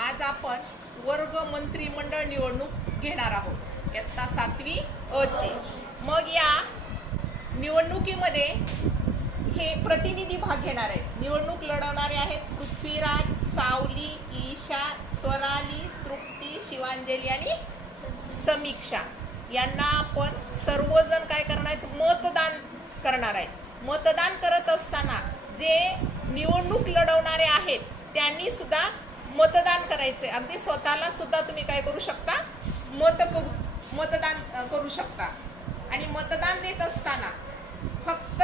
आज आपण वर्ग मंत्रिमंडळ निवडणूक घेणार आहोत. इयत्ता सातवी अची मग या निवडणुकीमध्ये हे प्रतिनिधी भाग घेणार आहेत. निवडणूक लढवणारे आहेत पृथ्वीराज सावली ईशा स्वराली तृप्ती शिवांजली आणि समीक्षा. यांना आपण सर्वजण काय करणार आहेत? मतदान करणार आहेत. मतदान करत असताना जे निवडणूक लढवणारे आहेत त्यांनी सुद्धा मतदान करायचे. अगदी स्वतःला सुद्धा तुम्ही काय करू शकता? मत करू मतदान करू शकता. आणि मतदान देत असताना फक्त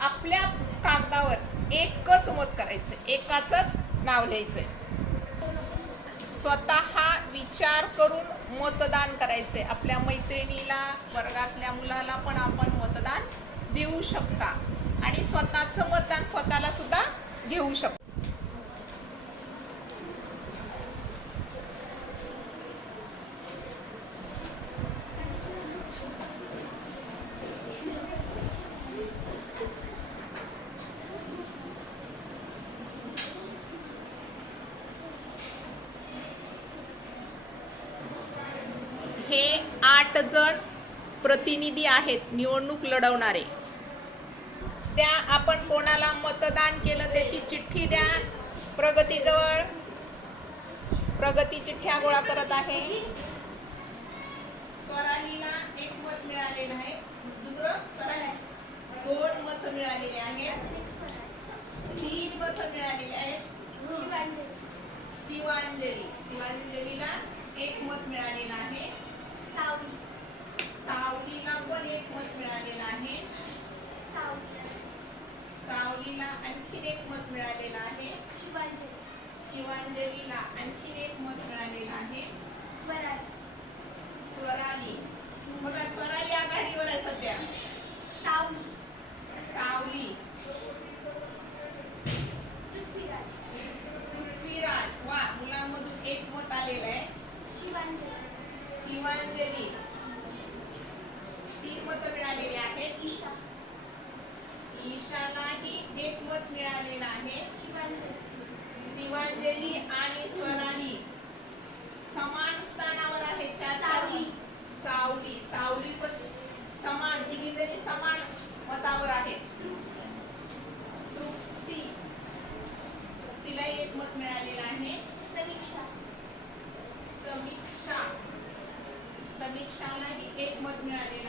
आपल्या कागदावर एकच मत करायचं. एकाचंच नाव लिहायचं. स्वतः विचार करून मतदान करायचे. आपल्या मैत्रिणीला वर्गातल्या मुलाला पण आपण मतदान देऊ शकता. आणि स्वतःचं मतदान स्वतःला सुद्धा घेऊ शकता हे आठ जण प्रतिनिधी आहेत निवडणूक लढवणारे. त्या आपण कोणाला मतदान केलं त्याची चिठ्ठी द्या. प्रगतीजवळ प्रगती चिठ्ठ्या गोळा करत आहे. स्वरालीला एक मत मिळालेलं आहे. दुसरं स्वराली दोन मत मिळालेले आहेत. तीन मत मिळालेले आहेत. शिवांजली. शिवांजलीला एक मत मिळालेलं आहे. सावलीला पण एक मत मिळालेलं आहे. सावलीला आणखीन एक मत मिळालेलं आहे. शिवांजलीला आणखीन एक मत मिळालेलं आहे. स्वराली. बघा स्वराली आघाडीवर आहे सध्या. सावली. पृथ्वीराज. वा मुलांमधून एक मत आलेलं आहे. शिवांजली. तीन मत मिळालेली आहेत ईशालाही एक मत मिळालेलं आहे. शिवांजली आणि स्वराली. समान स्थानावर आहे सावली. सावली. सावली पण समान तिघी जणी समान मतावर आहेत. तृप्ती. तिला एक मत मिळालेलं आहे समीक्षा समीक्षालाही एक मत मिळालेलं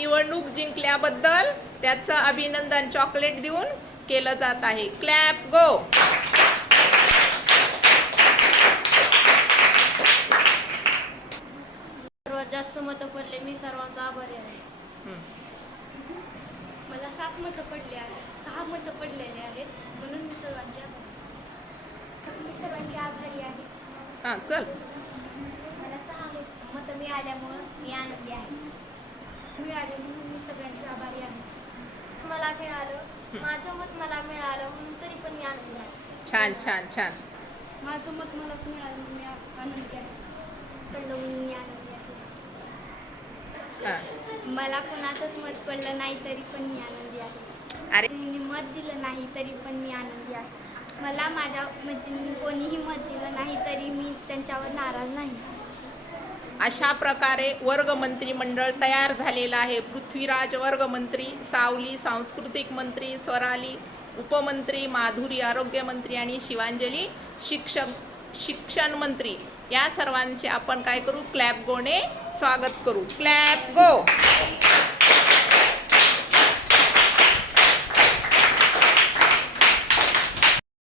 निवडणूक जिंकल्याबद्दल त्याचं अभिनंदन चॉकलेट देऊन केलं जात आहे. क्लॅप गो सर्वात जास्त मतं पडले मी सर्वांचा आभारी आहे. मला सात मतं पडली आहेत. सहा मतं पडलेले आहेत. म्हणून मी सर्वांचे आभारी मी सर्वांचे आभारी आहे. हां चल. मला सहा मतं मिळाल्यामुळं मी आनंदी आहे. मिळाले म्हणून मी सगळ्यांचे आभारी आहे. मला मिळालं माझं मत मला मिळालं म्हणून तरी पण मी आनंदी आहे. छान छान छान. माझं मत मला मिळालं म्हणून मी आनंदी आहे. पडलं म्हणून मी आनंदी आहे. मला कोणाचंच मत पडलं नाही तरी पण मी आनंदी आहे. अरे. मी मत दिलं नाही तरी पण मी आनंदी आहे. मला माझ्या म्हणजे कोणीही मत दिलं नाही तरी मी त्यांच्यावर नाराज नाही. अशा प्रकारे वर्ग मंत्रिमंडळ तयार झालेलं आहे. पृथ्वीराज वर्गमंत्री सावली सांस्कृतिक मंत्री स्वराली उपमंत्री माधुरी आरोग्यमंत्री आणि शिवांजली शिक्षक शिक्षण मंत्री. या सर्वांचे आपण काय करू? क्लॅप गोने स्वागत करू. Clap go!